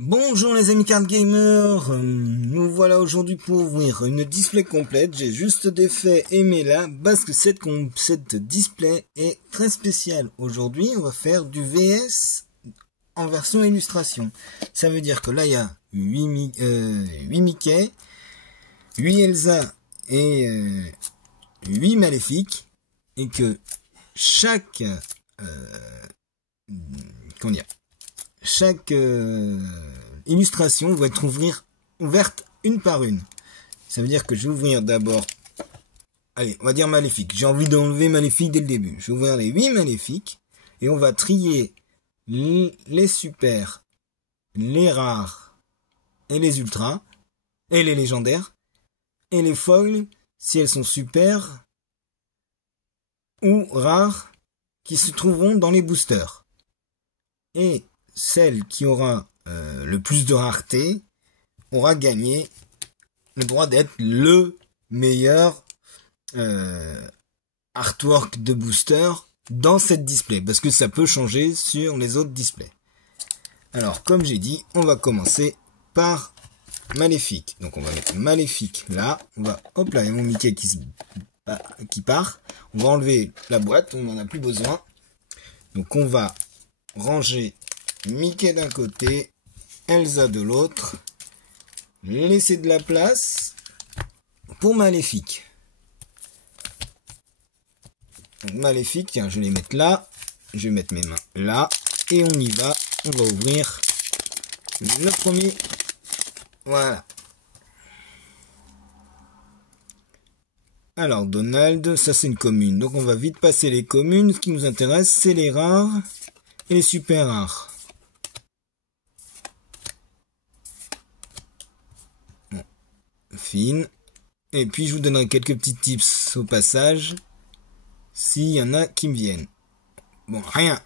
Bonjour les amis card gamers, nous voilà aujourd'hui pour ouvrir une display complète. J'ai juste défait Emela parce que cette display est très spéciale. Aujourd'hui on va faire du VS en version illustration. Ça veut dire que là il y a 8 Mickey, 8 Elsa et 8 Maléfiques, et que chaque illustration va être ouverte une par une. Ça veut dire que je vais ouvrir d'abord, allez, on va dire Maléfique. J'ai envie d'enlever Maléfique dès le début. Je vais ouvrir les 8 Maléfiques et on va trier les super, les rares et les ultras et les légendaires et les foils si elles sont super ou rares qui se trouveront dans les boosters. Et celle qui aura le plus de rareté aura gagné le droit d'être le meilleur artwork de booster dans cette display, parce que ça peut changer sur les autres displays. Alors comme j'ai dit, on va commencer par Maléfique. Donc on va mettre Maléfique là, on va, hop là, il y a mon Mickey qui part, on va enlever la boîte, on n'en a plus besoin. Donc on va ranger Mickey d'un côté, Elsa de l'autre, laisser de la place pour Maléfique. Donc Maléfique, tiens, je vais les mettre là, je vais mettre mes mains là, et on y va, on va ouvrir le premier, voilà. Alors Donald, ça c'est une commune, donc on va vite passer les communes. Ce qui nous intéresse, c'est les rares et les super rares. Bon, fine. Et puis je vous donnerai quelques petits tips au passage, s'il y en a qui me viennent. Bon, rien.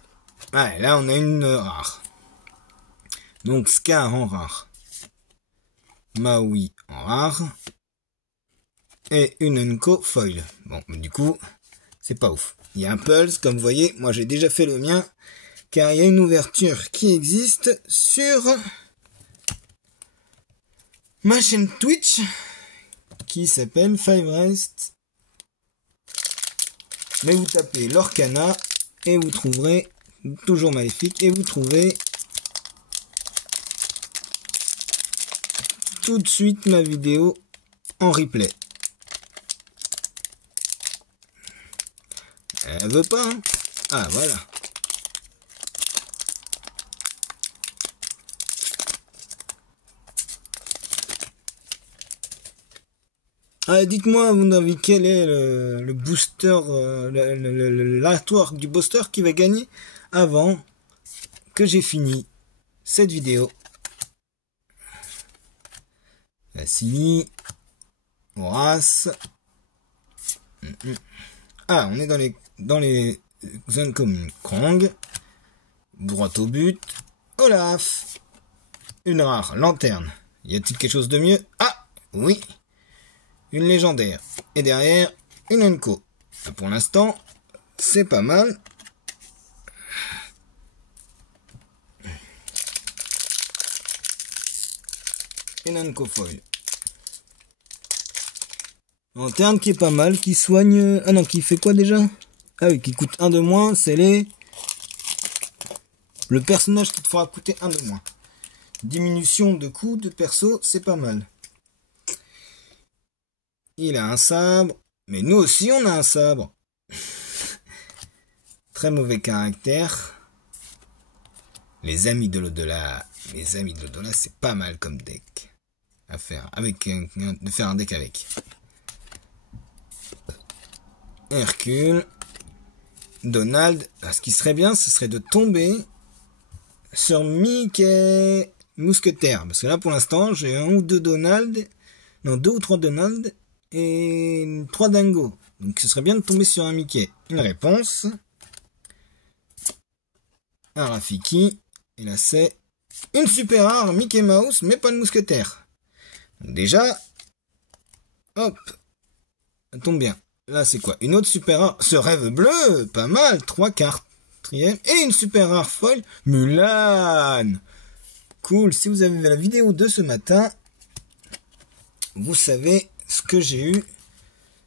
Ouais, là on a une rare. Donc Scar en rare, Maui en rare, et une Enco foil. Bon, du coup, c'est pas ouf. Il y a un Pulse, comme vous voyez, moi j'ai déjà fait le mien, car il y a une ouverture qui existe sur ma chaîne Twitch, qui s'appelle Five Rest. Mais vous tapez l'Orcana, et vous trouverez, toujours Maléfique, et vous trouvez tout de suite ma vidéo en replay. Elle veut pas, hein. Ah, voilà. Ah, dites-moi, vous avez quel est le booster, l'artwork du booster qui va gagner avant que j'ai fini cette vidéo. Vassili, Horace. Ah, on est dans les zones communes. Krang, droit au but, Olaf, une rare, lanterne. Y a-t-il quelque chose de mieux? Ah, oui, une légendaire. Et derrière, une Enco. Pour l'instant, c'est pas mal. Une Enco foil. Lanterne qui est pas mal, qui soigne... Ah non, qui fait quoi déjà? Ah oui, qui coûte 1 de moins, c'est le personnage qui te fera coûter 1 de moins. Diminution de coût de perso, c'est pas mal. Il a un sabre, mais nous aussi on a un sabre. Très mauvais caractère. Les amis de l'au-delà. Les amis de l'au-delà, c'est pas mal comme deck à faire. De faire un deck avec. Hercule. Donald. Ce qui serait bien, ce serait de tomber sur Mickey Mousquetaire. Parce que là, pour l'instant, j'ai 1 ou 2 Donald. Non, 2 ou 3 Donald. Et 3 Dingo. Donc ce serait bien de tomber sur un Mickey. Une réponse. Un Rafiki. Et là, c'est une super rare Mickey Mouse, mais pas de mousquetaire. Donc déjà, hop, ça tombe bien. Là, c'est quoi? Une autre super rare. Ce rêve bleu, pas mal. 3 cartes. Et une super rare foil. Mulan. cool. Si vous avez vu la vidéo de ce matin, vous savez ce que j'ai eu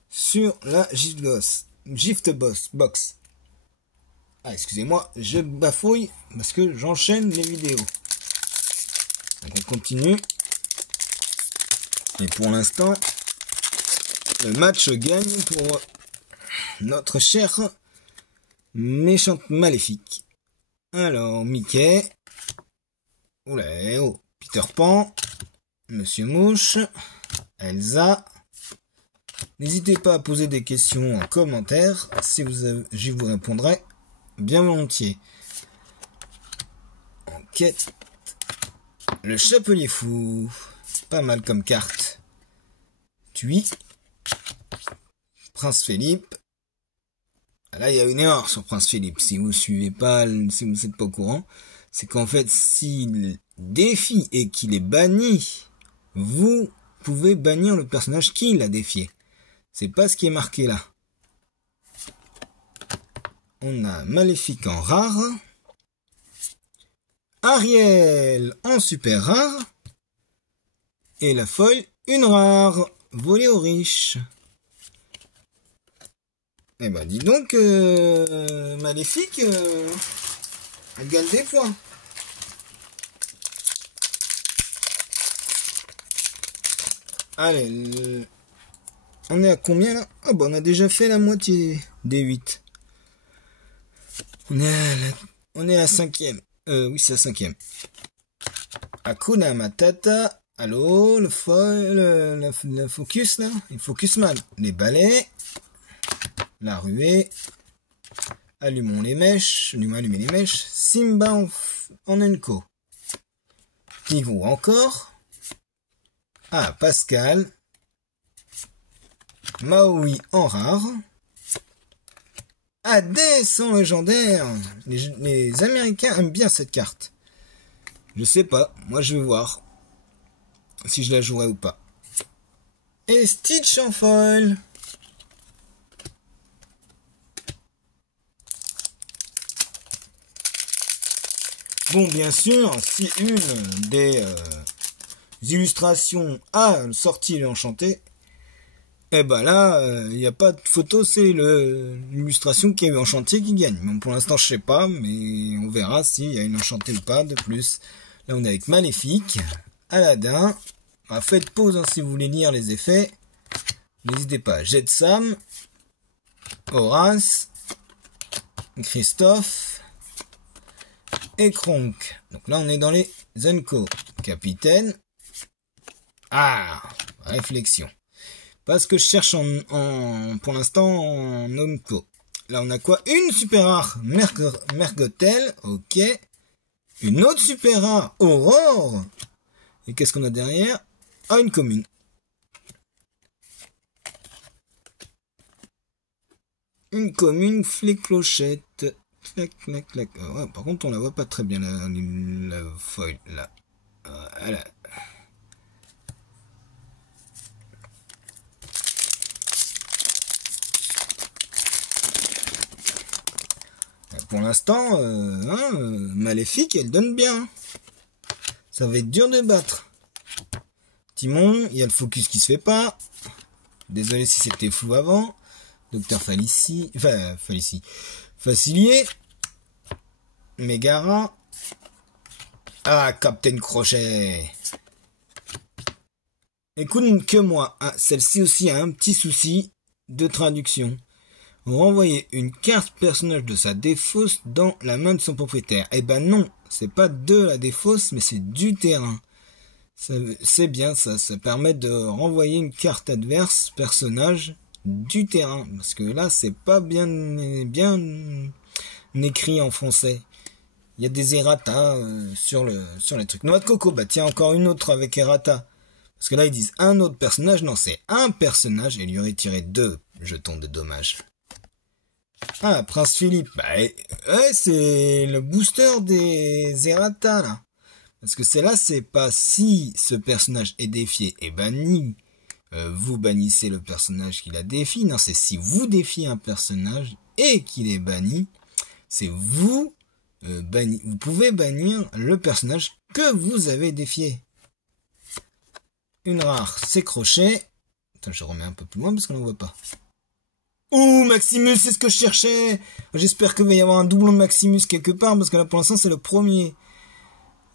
sur la Giftbox. Ah, excusez-moi, je bafouille parce que j'enchaîne les vidéos. Donc on continue. Et pour l'instant, le match gagne pour notre cher méchante maléfique. Alors, Mickey. Oula, oh, Peter Pan. Monsieur Mouche. Elsa. N'hésitez pas à poser des questions en commentaire. Si vous avez, j'y vous répondrai bien volontiers. Enquête. Le Chapelier Fou. Pas mal comme carte. Tui. Prince Philippe. Là, il y a une erreur sur Prince Philippe. Si vous suivez pas, si vous n'êtes pas au courant, c'est qu'en fait, s'il défie et qu'il est banni, vous pouvez bannir le personnage qui l'a défié. C'est pas ce qui est marqué là. On a Maléfique en rare. Ariel en super rare. Et la folle, une rare. Volée aux riches. Eh ben, dis donc, Maléfique, elle gagne des points. Allez, on est à combien là? Oh, bah, on a déjà fait la moitié des 8. On est à la 5e. Oui, c'est la 5e. Hakuna Matata. Allô, le focus là? Il focus mal. Les balais. La ruée. Allumons les mèches. Allumer les mèches. Simba en Enco. Pigou encore. Ah, Pascal. Maui en rare. Hades en légendaire. Les Américains aiment bien cette carte. Je sais pas. Moi, je vais voir si je la jouerai ou pas. Et Stitch en foil. Bon, bien sûr, si une des illustrations a sorti l'enchanté, eh ben là, il n'y a pas de photo, c'est l'illustration qui est enchantée qui gagne. Bon, pour l'instant, je sais pas, mais on verra s'il y a une enchantée ou pas de plus. Là, on est avec Maléfique, Aladdin. Alors, faites pause hein, si vous voulez lire les effets. N'hésitez pas. Jetsam, Horace, Christophe. Et Kronk. Donc là, on est dans les Zenko. Capitaine. Ah, réflexion. Parce que je cherche pour l'instant en Nomco. Là, on a quoi? Une super rare Mergotel. Ok. Une autre super rare Aurore. Et qu'est-ce qu'on a derrière? Ah, une commune. Une commune Fléclochette. Clac, clac, clac. Ouais, par contre, on la voit pas très bien, la foil, là. Voilà. Pour l'instant, Maléfique, elle donne bien. Ça va être dur de battre. Timon, il y a le focus qui se fait pas. Désolé si c'était flou avant. Docteur Facilier. Mégara. Ah, Captain Crochet. Écoute que moi. Ah, celle-ci aussi a un petit souci de traduction. Renvoyer une carte personnage de sa défausse dans la main de son propriétaire. Eh ben non, c'est pas de la défausse, mais c'est du terrain. C'est bien ça, ça permet de renvoyer une carte adverse personnage du terrain. Parce que là, c'est pas bien écrit en français. Il y a des errata sur les trucs. Noix de coco, bah tiens, encore une autre avec errata. Parce que là, ils disent un autre personnage. Non, c'est un personnage et il lui aurait tiré 2 jetons de dommages. Ah, Prince Philippe. Bah, ouais, c'est le booster des errata, là. Parce que c'est là, c'est pas si ce personnage est défié et banni. Vous bannissez le personnage qui l'a défié. Non, c'est si vous défiez un personnage et qu'il est banni. C'est vous, vous pouvez bannir le personnage que vous avez défié. Une rare, c'est Crochet. Attends, je remets un peu plus loin parce qu'on n'en voit pas. Ouh, Maximus, c'est ce que je cherchais. J'espère qu'il va y avoir un doublon de Maximus quelque part, parce que là, pour l'instant, c'est le premier.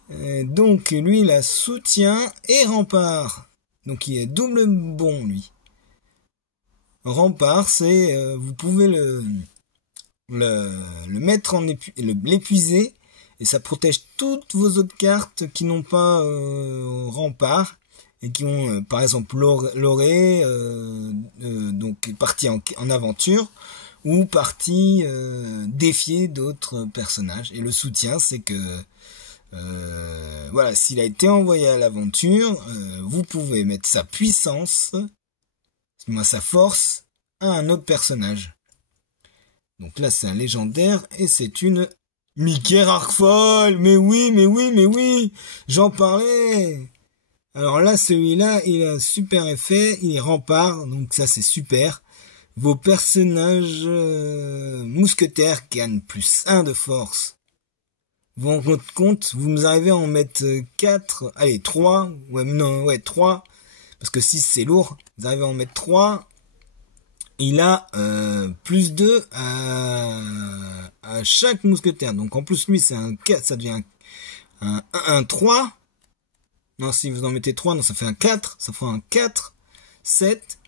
Donc, lui, il a soutien et rempart. Donc, il est double bon, lui. Rempart, c'est... vous pouvez le mettre en l'épuiser, et ça protège toutes vos autres cartes qui n'ont pas rempart. Et qui ont, par exemple, Loré, donc partie en aventure, ou partie défier d'autres personnages. Et le soutien, c'est que, voilà, s'il a été envoyé à l'aventure, vous pouvez mettre sa puissance, sa force, à un autre personnage. Donc là, c'est un légendaire, et c'est une Mickey Rarkfall. Mais oui, j'en parlais. Alors là, celui-là, il a un super effet, il est rempart, donc ça c'est super. Vos personnages mousquetaires gagnent +1 de force. Vous en rendez compte, vous arrivez à en mettre 4, allez 3, 3, parce que 6 c'est lourd, vous arrivez à en mettre 3. Il a +2 à chaque mousquetaire, donc en plus lui c'est un 4, ça devient un 3. Non, si vous en mettez 3, non, ça fait un 4. Ça fera un 4, 7.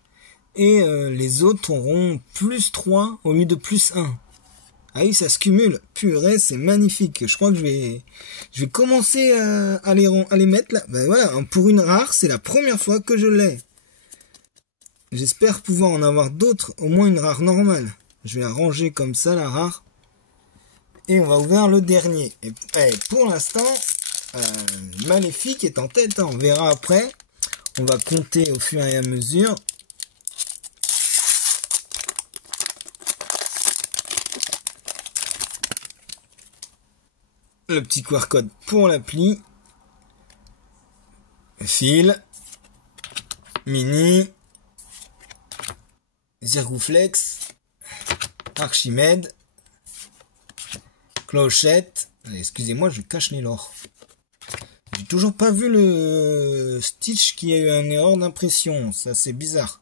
Et les autres auront +3 au lieu de +1. Ah oui, ça se cumule. Purée, c'est magnifique. Je crois que je vais commencer à les mettre là. Ben voilà, pour une rare, c'est la première fois que je l'ai. J'espère pouvoir en avoir d'autres, au moins une rare normale. Je vais la ranger comme ça, la rare. Et on va ouvrir le dernier. Et pour l'instant... Maléfique est en tête, hein. On verra après. On va compter au fur et à mesure. Le petit QR code pour l'appli. Fil. Mini. Zirgouflex. Archimède. Clochette. Excusez-moi, je cache les lores. J'ai toujours pas vu le Stitch qui a eu une erreur d'impression. Ça, c'est bizarre.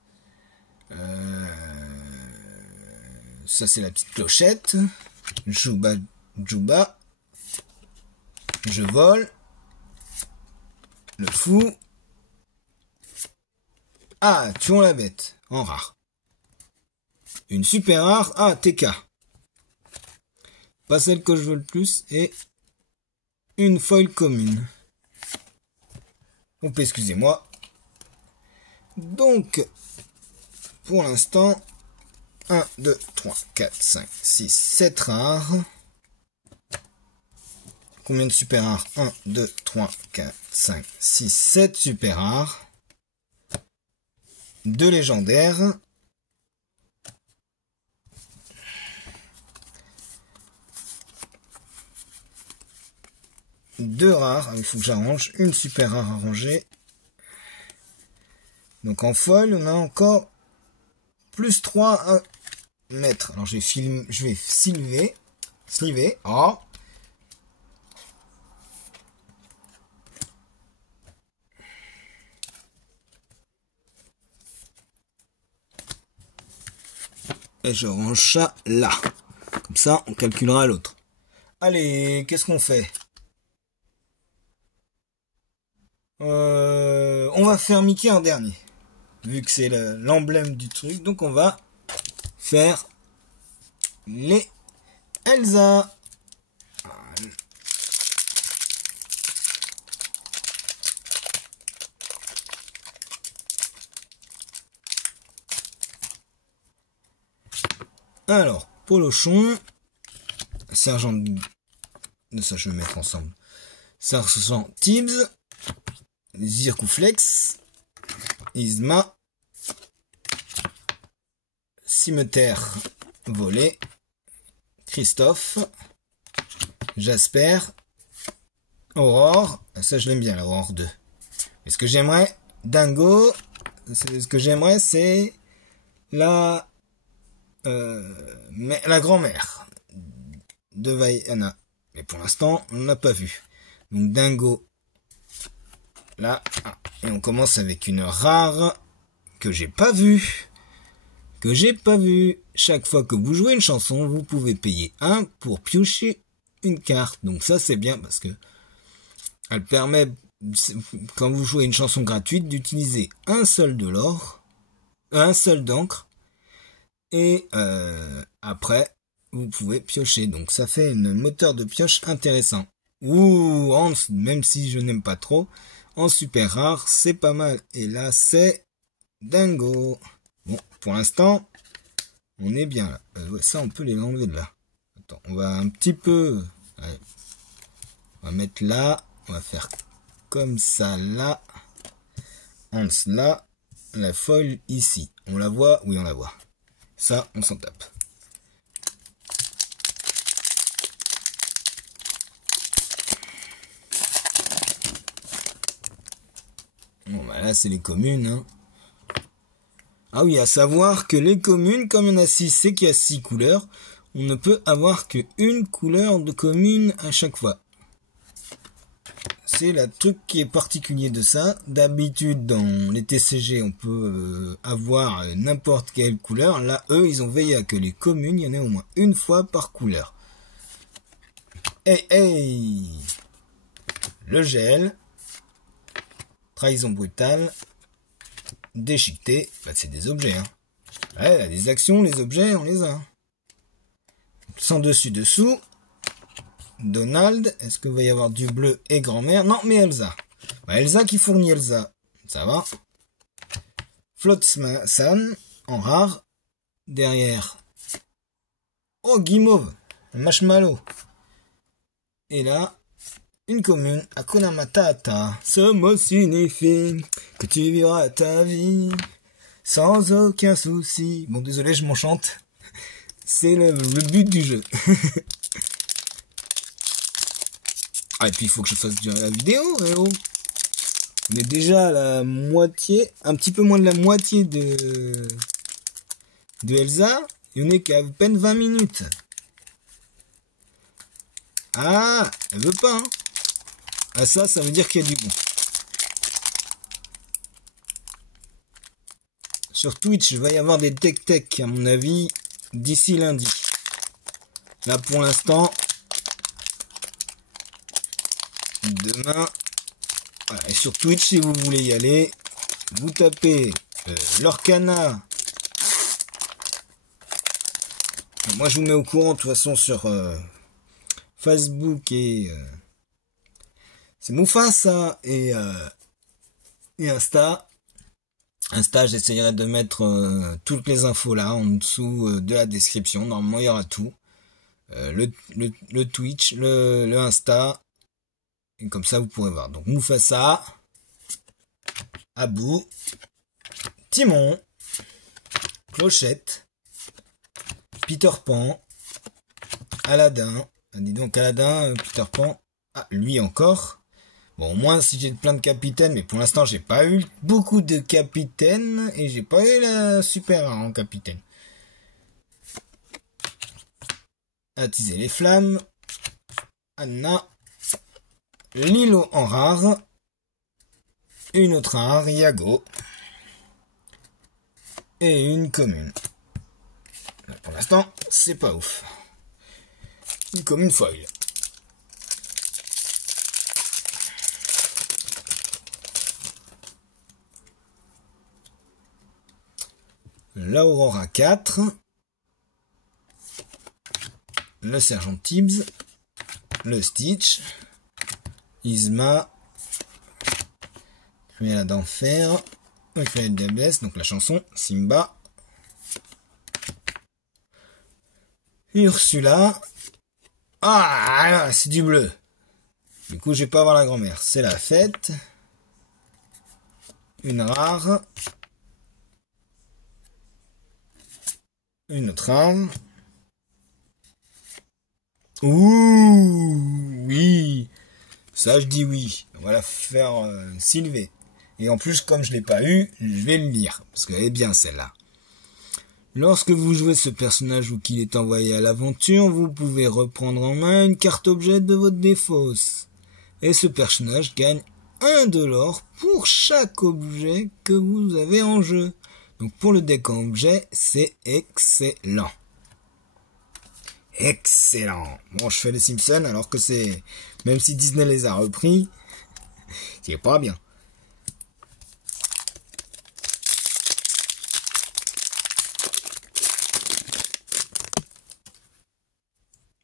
Ça, c'est la petite clochette. Juba. Je vole. Le fou. Ah, tuons la bête. En rare. Une super rare. Ah, TK. Pas celle que je veux le plus. Et une foil commune. Excusez-moi. Donc, pour l'instant, 1, 2, 3, 4, 5, 6, 7 rares. Combien de super rares? 1, 2, 3, 4, 5, 6, 7 super rares. 2 légendaires. Deux rares, il faut que j'arrange, une super rare à ranger. Donc en folle, on a encore +3 à mettre. Alors je vais sliver. Oh. Et je range ça là. Comme ça, on calculera l'autre. Allez, qu'est-ce qu'on fait? On va faire Mickey en dernier, vu que c'est l'emblème du truc. Donc on va faire les Elsa. Alors, Polochon, Sergent de ça, je vais mettre ensemble. Sergent Tibbs, Zircouflex, Isma, Cimetière Volé, Christophe, Jasper, Aurore, ça je l'aime bien, l'Aurore 2. Mais ce que j'aimerais, Dingo, c'est la grand-mère de Vaiana. Mais pour l'instant, on l'a pas vu. Donc Dingo Là. Et on commence avec une rare que j'ai pas vue. Chaque fois que vous jouez une chanson, vous pouvez payer 1 pour piocher une carte. Donc ça, c'est bien parce que elle permet, quand vous jouez une chanson gratuite, d'utiliser un seul de l'or, un seul d'encre. Et après, vous pouvez piocher. Donc ça fait un moteur de pioche intéressant. Ouh, même si je n'aime pas trop, en super rare, c'est pas mal. Et là, c'est dingo. Bon, pour l'instant, on est bien là. Ouais, ça, on peut les enlever de là. Attends, on va un petit peu... Allez. On va mettre là. On va faire comme ça là. Hans là. La foil ici. On la voit? Oui, on la voit. Ça, on s'en tape. Bon, bah là, c'est les communes, hein. Ah oui, à savoir que les communes, comme il y en a 6, c'est qu'il y a 6 couleurs. On ne peut avoir qu'une couleur de commune à chaque fois. C'est le truc qui est particulier de ça. D'habitude, dans les TCG, on peut avoir n'importe quelle couleur. Là, eux, ils ont veillé à que les communes, il y en ait au moins une fois par couleur. Hey. Le gel. Trahison brutale. Déchiqueté, bah, c'est des objets. Hein. Ouais, des actions, les objets, on les a. Sans dessus-dessous. Donald, est-ce qu'il va y avoir du bleu et grand-mère? Non, mais Elsa. Bah, Elsa qui fournit Elsa. Ça va. Flotsam, en rare. Derrière. Oh, guimauve. Marshmallow. Et là, une commune, Hakuna Matata. Ce mot signifie que tu vivras ta vie sans aucun souci. Bon, désolé, je m'enchante. C'est le but du jeu. Ah, et puis il faut que je fasse durer la vidéo, On est déjà à la moitié, un petit peu moins de la moitié de Elsa, et on est qu'à peine 20 minutes. Ah, elle veut pas, hein. Ah, ça veut dire qu'il y a du bon. Sur Twitch, il va y avoir des tech, à mon avis, d'ici lundi. Là, pour l'instant, demain, voilà. Et sur Twitch, si vous voulez y aller, vous tapez Lorcana. Moi, je vous mets au courant, de toute façon, sur Facebook et... c'est Mufasa et Insta. Insta, j'essayerai de mettre toutes les infos là, en dessous de la description. Normalement, il y aura tout. Le Twitch, le Insta. Et comme ça, vous pourrez voir. Donc, Mufasa, Abu, Timon, Clochette, Peter Pan, Aladdin. Ah, dis donc, Aladdin, Peter Pan. Ah, lui encore. Bon, au moins, si j'ai plein de capitaines, mais pour l'instant, j'ai pas eu beaucoup de capitaines, et j'ai pas eu la super rare en capitaine. Attiser les flammes. Anna. Lilo en rare. Une autre rare, Yago. Et une commune. Là, pour l'instant, c'est pas ouf. Une commune foil. L'Aurora 4. Le Sergent Tibbs. Le Stitch. Isma. Cruella d'enfer. Le Cruella de Diablesse, donc la chanson. Simba. Ursula. Ah, c'est du bleu. Du coup, je vais pas avoir la grand-mère. C'est la fête. Une rare. Une autre rare. Ouh, oui. Ça, je dis oui. On va la faire Sylvie. Et en plus, comme je l'ai pas eu, je vais le lire. Parce qu'elle est bien, celle-là. Lorsque vous jouez ce personnage ou qu'il est envoyé à l'aventure, vous pouvez reprendre en main une carte objet de votre défausse. Et ce personnage gagne 1 de l'or pour chaque objet que vous avez en jeu. Donc pour le deck en objet, c'est excellent. Excellent. Bon, je fais les Simpsons alors que c'est... Même si Disney les a repris, c'est pas bien.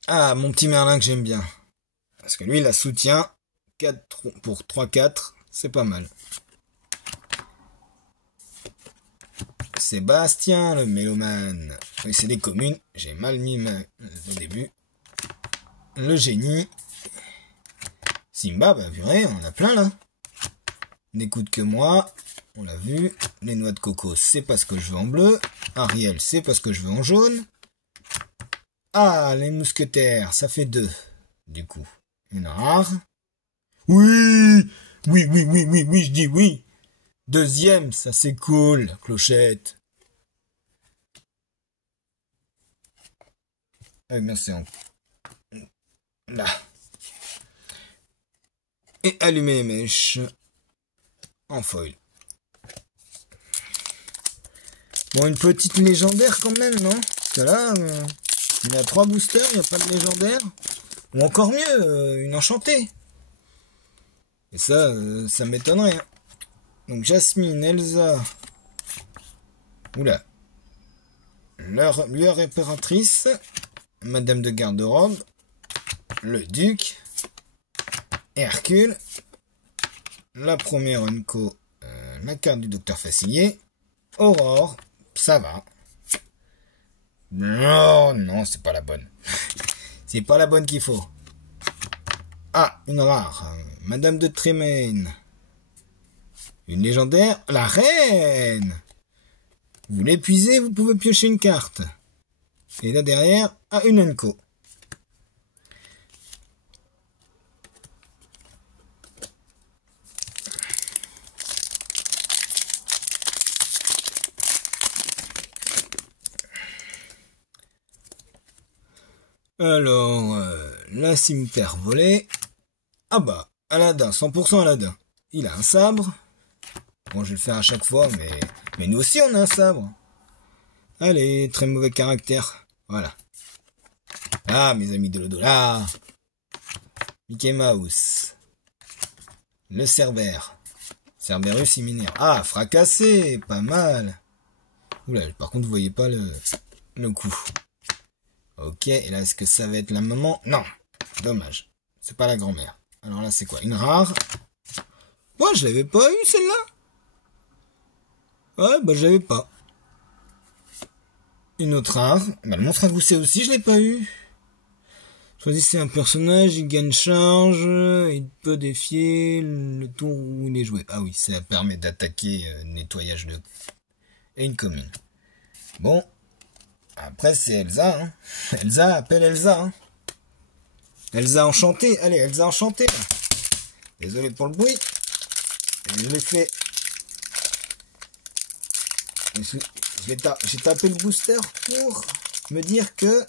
Ah, mon petit Merlin que j'aime bien. Parce que lui, il la soutient 4 pour 3-4, c'est pas mal. Sébastien, le mélomane. Oui, c'est des communes, j'ai mal mis au début. Le génie. Simba, bah purée, on en a plein là. N'écoute que moi, on l'a vu. Les noix de coco, c'est parce que je veux en bleu. Ariel, c'est parce que je veux en jaune. Ah, les mousquetaires, ça fait 2. Du coup, une rare. Oui, je dis oui. Deuxième, ça c'est cool, clochette. Ah, merci. Là. Et allumer les mèches en foil. Bon, une petite légendaire quand même, non? Parce que là, il y a 3 boosters, il n'y a pas de légendaire. Ou encore mieux, une enchantée. Et ça, ça m'étonnerait. Hein. Donc Jasmine, Elsa. Oula. Lueur impératrice. Madame de garde-robe. Le duc. Hercule. La première Unco. La carte du docteur Facilier. Aurore. Ça va. Non, c'est pas la bonne. C'est pas la bonne qu'il faut. Ah, une rare. Madame de Trémaine. Une légendaire. La reine. Vous l'épuisez, vous pouvez piocher une carte. Et là derrière, une Unco. Alors, la cimetière volée. Ah bah, Aladdin, 100% Aladdin. Il a un sabre. Bon, je vais le faire à chaque fois, mais nous aussi on a un sabre. Allez, très mauvais caractère. Voilà. Ah, mes amis de l'au-delà. Mickey Mouse. Le Cerbère. Cerberus imminent. Ah, fracassé, pas mal. Oula, par contre, vous voyez pas le coup. Ok, et là, est-ce que ça va être la maman? Non, dommage. C'est pas la grand-mère. Alors là, c'est quoi? Une rare. Ouais, je l'avais pas eu, celle-là. Ouais, bah, je l'avais pas. Une autre rare. Bah, le montre à gousset aussi, je l'ai pas eu. Choisissez un personnage, il gagne charge, il peut défier le tour où il est joué. Ah oui, ça permet d'attaquer nettoyage de... Et une commune. Bon. Après, c'est Elsa, hein. Elsa, appelle Elsa, hein. Elsa enchantée. Allez, Elsa enchantée. Désolé pour le bruit. Je l'ai fait. J'ai tapé le booster pour me dire que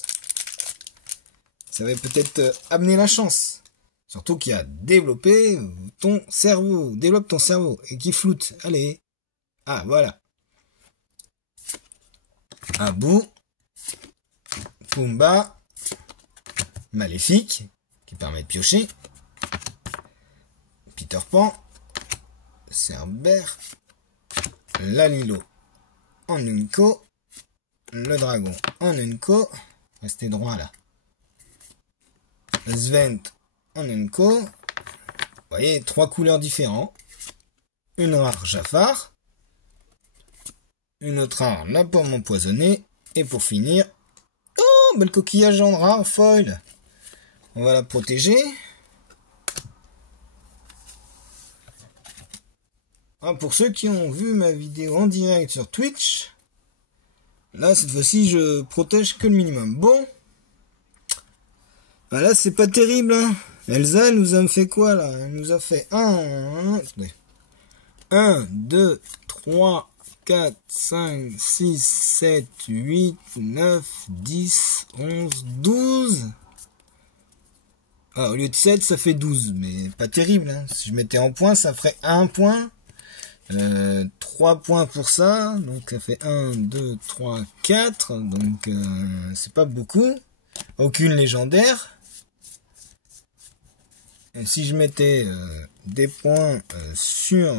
ça va peut-être amener la chance. Surtout qu'il y a développé ton cerveau. Développe ton cerveau. Et qui floute. Allez. Ah, voilà. Abou. Pumba. Maléfique. Qui permet de piocher. Peter Pan. Cerbère. Lalilo. En Unco. Le dragon en Unco. Restez droit là. Svent en Unco. Vous voyez, 3 couleurs différents. Une rare Jafar. Une autre rare la pomme empoisonnée. Et pour finir, oh, bel coquillage en rare foil. On va la protéger. Ah, pour ceux qui ont vu ma vidéo en direct sur Twitch, là, cette fois-ci, je protège que le minimum. Bon. Bah là, c'est pas terrible, hein. Elsa, elle nous a fait quoi, là? Elle nous a fait 1, 2, 3, 4, 5, 6, 7, 8, 9, 10, 11, 12. Ah, au lieu de 7, ça fait 12. Mais pas terrible, hein. Si je mettais en points, ça ferait 1 point. 3 points pour ça. Donc ça fait 1, 2, 3, 4. Donc c'est pas beaucoup. Aucune légendaire. Et si je mettais des points sur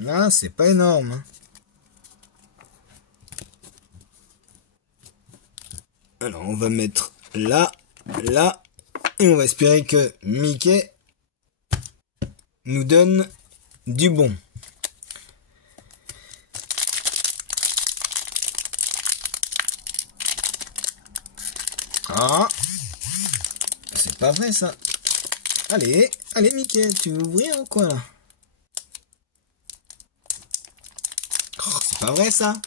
là, c'est pas énorme, hein. Alors on va mettre là, là. Et on va espérer que Mickey nous donne du bon. Ah, c'est pas vrai ça. Allez, allez Mickey, tu veux ouvrir ou quoi là? Oh, c'est pas vrai ça.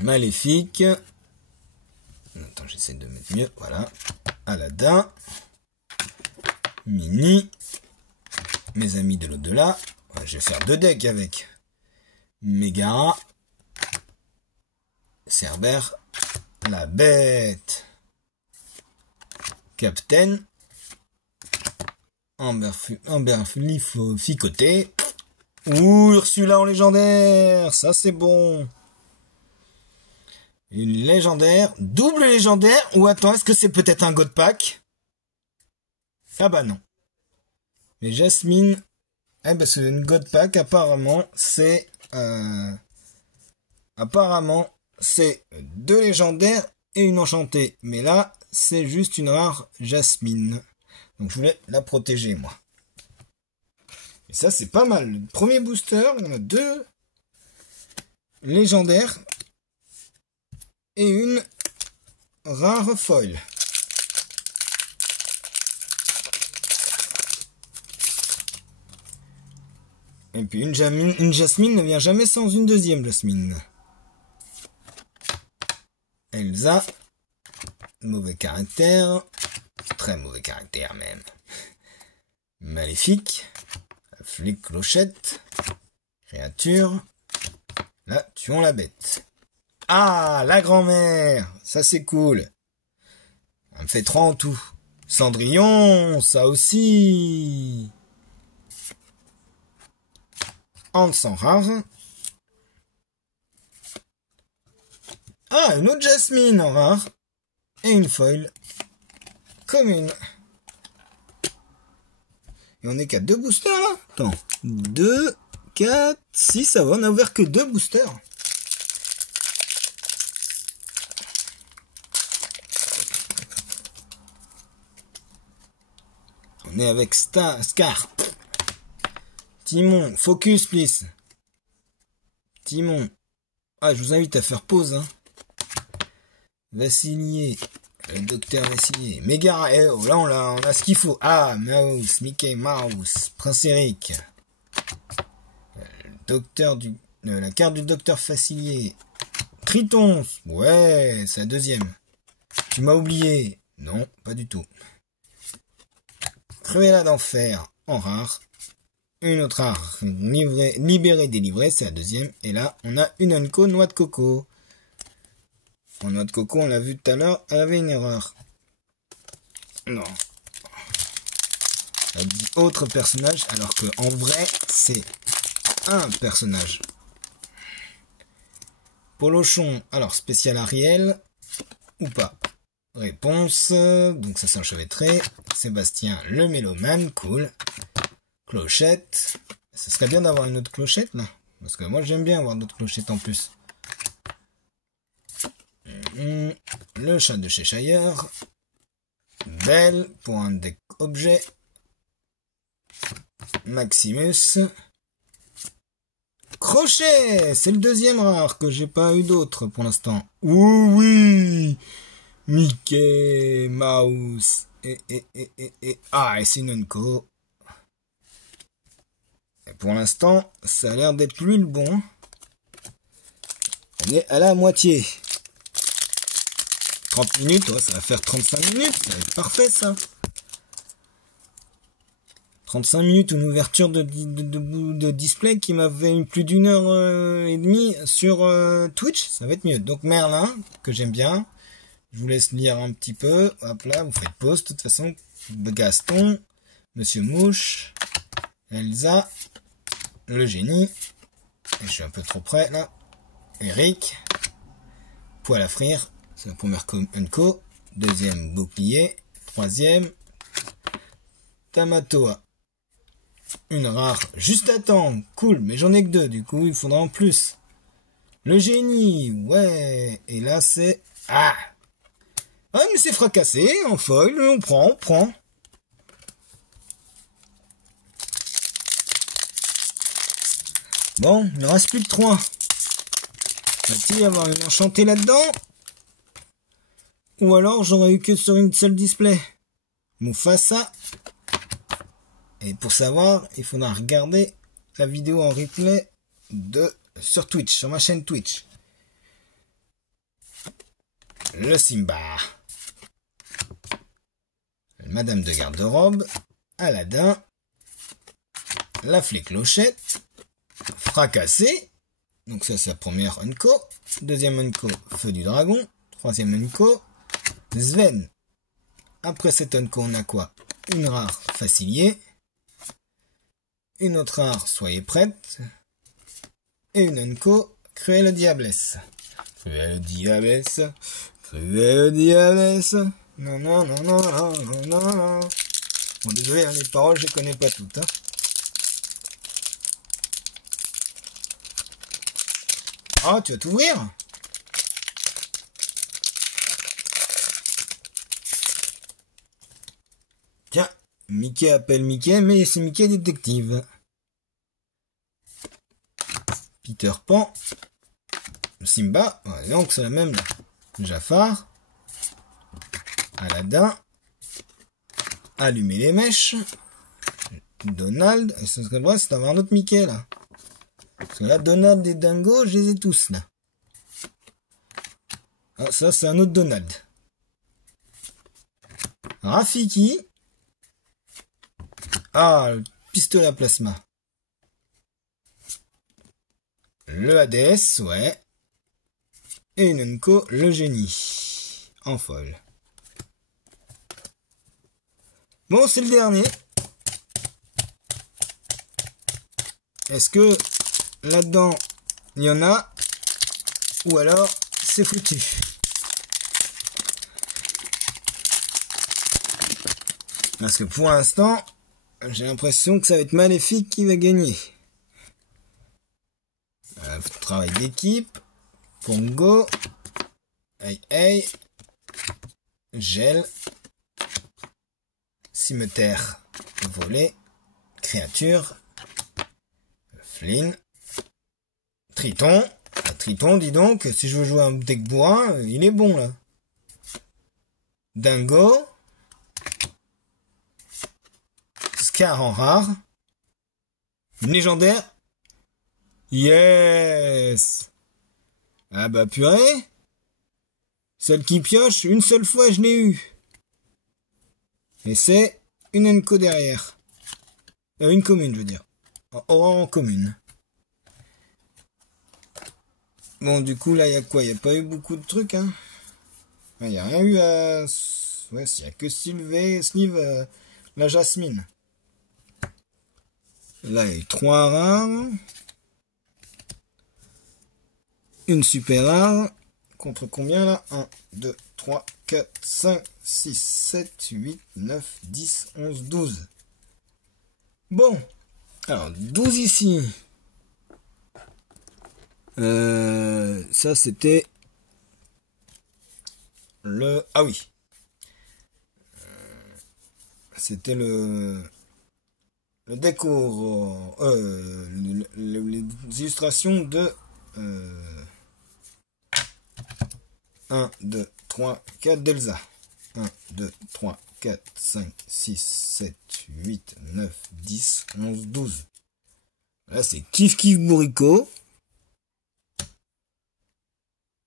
Maléfique. Attends, j'essaie de mettre mieux. Voilà. Aladdin. Mini. Mes amis de l'au-delà. Je vais faire 2 decks avec. Megara. Cerbère. La bête. Captain. Amber Ficoté. Ouh, Ursula en légendaire. Ça c'est bon. Une légendaire, double légendaire, ou attends, est-ce que c'est peut-être un God Pack? Ah bah non. Mais Jasmine, eh ben c'est une God Pack, apparemment, c'est 2 légendaires et une enchantée. Mais là, c'est juste une rare Jasmine. Donc je voulais la protéger, moi. Et ça, c'est pas mal. Le premier booster, on a 2 légendaires et une rare foil. Et puis une Jasmine ne vient jamais sans une deuxième Jasmine. Elsa, mauvais caractère, très mauvais caractère même. Maléfique, flic clochette, créature, là tuons la bête. Ah, la grand-mère, ça c'est cool. Ça me fait 3 en tout. Cendrillon, ça aussi. Hans en rare. Ah, une autre Jasmine en rare. Et une foil commune. Et on est qu'à 2 boosters là. Attends, 2, 4, 6, ça va, on a ouvert que 2 boosters. On est avec Scar. Timon, focus please. Timon. Ah, je vous invite à faire pause, hein. Vassilier. Le docteur Vassilier. Megara. Eh, oh, là, on a ce qu'il faut. Ah, Mouse, Mickey Mouse. Prince Eric. La carte du docteur Vassilier. Triton. Ouais, c'est la deuxième. Tu m'as oublié. Non, pas du tout. Cruella d'enfer en rare. Une autre rare. Libérée, délivrée, c'est la deuxième. Et là, on a une Unco noix de coco. En noix de coco, on l'a vu tout à l'heure, elle avait une erreur. Non. Elle dit autre personnage, alors que en vrai, c'est un personnage. Polochon, alors spécial Ariel, ou pas? Réponse, donc ça s'enchevêtrait. Sébastien le mélomane, cool. Clochette. Ça serait bien d'avoir une autre clochette là. Parce que moi j'aime bien avoir d'autres clochettes en plus. Le chat de Cheshire. Belle pour un deck objet. Maximus. Crochet. C'est le deuxième rare que j'ai pas eu d'autre pour l'instant. Oui. Mickey Mouse. Ah, et c'est une Unco. Et pour l'instant, ça a l'air d'être lui le bon. On est à la moitié. 30 minutes, ouais, ça va faire 35 minutes. Ça va être parfait, ça. 35 minutes, une ouverture de display qui m'a fait plus d'une heure et demie sur Twitch, ça va être mieux. Donc Merlin, que j'aime bien, je vous laisse lire un petit peu, hop là, vous faites pause, de toute façon, Gaston, Monsieur Mouche, Elsa, le génie, et je suis un peu trop près là, Eric, poêle à frire, c'est la première co, deuxième bouclier, troisième, Tamatoa. Une rare, juste à temps, cool, mais j'en ai que 2, du coup il faudra en plus. Le génie, ouais, et là c'est... Ah, mais c'est fracassé, en foil, on prend. Bon, il ne reste plus que 3. Va-t-il y avoir une enchantée là-dedans? Ou alors j'aurais eu que sur une seule display. Mufasa. Et pour savoir, il faudra regarder la vidéo en replay sur Twitch, sur ma chaîne Twitch. Le Simba. Madame de garde-robe. Aladdin. La Clochette. Fracassé. Donc ça c'est la première Unco. Deuxième Unco, Feu du Dragon. Troisième Unco, Sven. Après cette Unco, on a quoi? Une rare Facilier. Une autre rare Soyez prête. Et une Unco, Cruelle Diablesse. Cruelle Diablesse. Cruelle Diablesse. Non. Bon, désolé, hein, les paroles, je connais pas toutes. Hein. Ah, tu vas t'ouvrir? Tiens, Mickey appelle Mickey, mais c'est Mickey détective. Peter Pan. Simba, ouais, donc c'est la même là. Jafar. Aladdin. Allumer les mèches. Donald. Et ce serait le droit, c'est d'avoir un autre Mickey là. Parce que là, Donald et Dingo, je les ai tous là. Ah, ça c'est un autre Donald. Rafiki. Ah, le pistolet à plasma. Le Hades, ouais. Et une Unco, le génie. En folle. Bon, c'est le dernier. Est-ce que là-dedans, il y en a? Ou alors, c'est foutu. Parce que pour l'instant, j'ai l'impression que ça va être Maléfique qui va gagner. Travail d'équipe. Pongo. Hey. Gel. Cimetière. Volet. Créature. Flynn. Triton. Triton, dis donc, si je veux jouer un deck bois, il est bon là. Dingo. Scar en rare. Une légendaire. Yes. Ah bah purée. Celle qui pioche, une seule fois je l'ai eu. Et c'est une Enco derrière. Une commune, je veux dire. En commune. Bon, du coup, là, il y a quoi? Il n'y a pas eu beaucoup de trucs, hein. Il n'y a rien eu à... Ouais, il n'y a que Slive, la Jasmine. Là, il y a eu 3 rares. Une super rare. Contre combien, là? 1, 2, 3, 4, 5, 6, 7, 8, 9, 10, 11, 12. Bon. Alors, 12 ici. Ça, c'était... le... Ah oui. C'était le décor... les illustrations de... 1, 2, 3, 4 d'Elsa. 1, 2, 3, 4, 5, 6, 7, 8, 9, 10, 11, 12. Là, c'est Kif Kif Bourrico.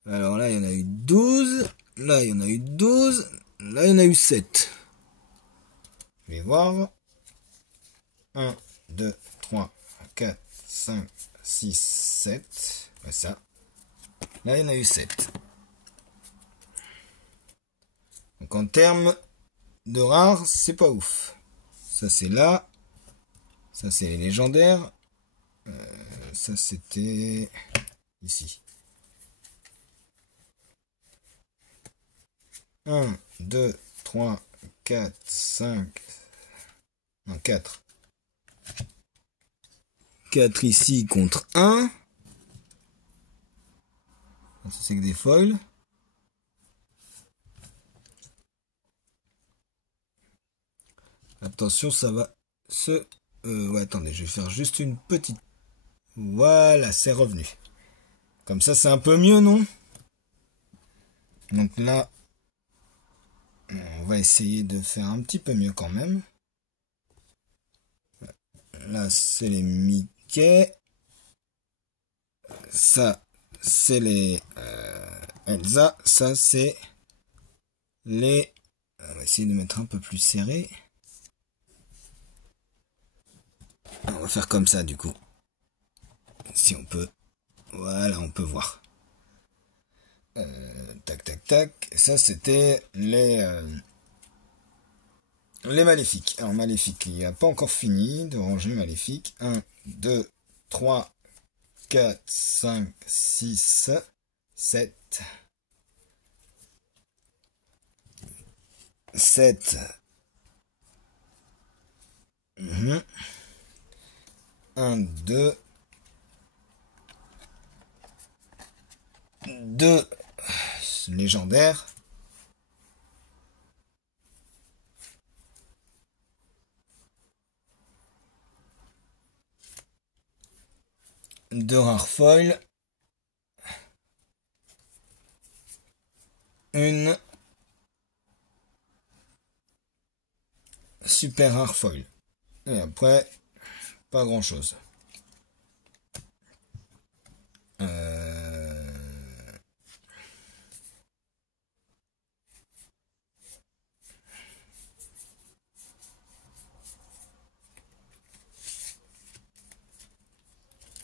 Alors là, il y en a eu 12. Là, il y en a eu 12. Là, il y en a eu 7. Je vais voir. 1, 2, 3, 4, 5, 6, 7. Ouais, ça. Là, il y en a eu 7. Donc en termes de rares, c'est pas ouf. Ça c'est là. Ça c'est les légendaires. Ça c'était ici. 1, 2, 3, 4, 5. Non, 4. 4 ici contre 1. Ça c'est que des foils. Attention, ça va se... ouais, attendez, je vais faire juste une petite... Voilà, c'est revenu. Comme ça, c'est un peu mieux, non? Donc là, on va essayer de faire un petit peu mieux quand même. Là, c'est les Mickey. Ça, c'est les Elsa. Ça, c'est les... On va essayer de mettre un peu plus serré. On va faire comme ça, du coup. Si on peut... Voilà, on peut voir. Tac, tac, tac. Ça, c'était les maléfiques. Alors, maléfiques, il n'y a pas encore fini de ranger maléfiques. 1, 2, 3, 4, 5, 6, 7. 7. 1, 2. 2 légendaires. Deux rares foils. Une super rare foil. Et après, pas grand chose.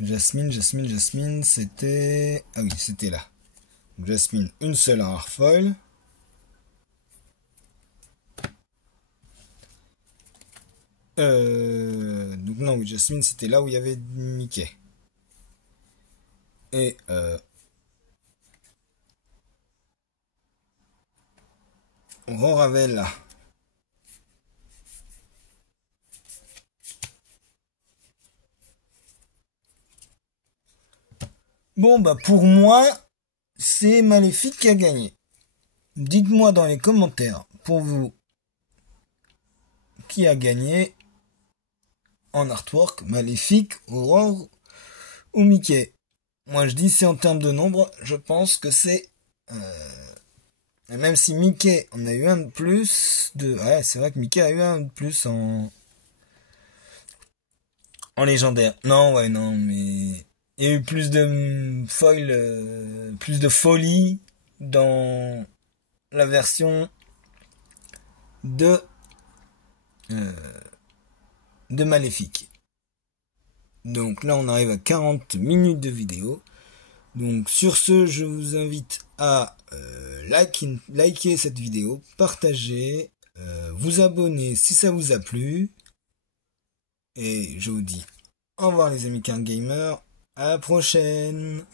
Jasmine, c'était... Ah oui, c'était là. Jasmine, une seule rare foil. Donc non, oui, Jasmine, c'était là où il y avait Mickey. Et Roravella. Bon, bah pour moi, c'est Maléfique qui a gagné. Dites-moi dans les commentaires, pour vous, qui a gagné en artwork, Maléfique, Aurore ou Mickey. Moi je dis c'est en termes de nombre, je pense que c'est... même si Mickey en a eu un de plus, ouais c'est vrai que Mickey a eu un de plus en légendaire. Non ouais non mais... Il y a eu plus de foil, plus de folie dans la version de Maléfique. Donc là on arrive à 40 minutes de vidéo. Donc sur ce, je vous invite à liker cette vidéo, partager, vous abonner si ça vous a plu. Et je vous dis au revoir les amis Card Gamer, à la prochaine.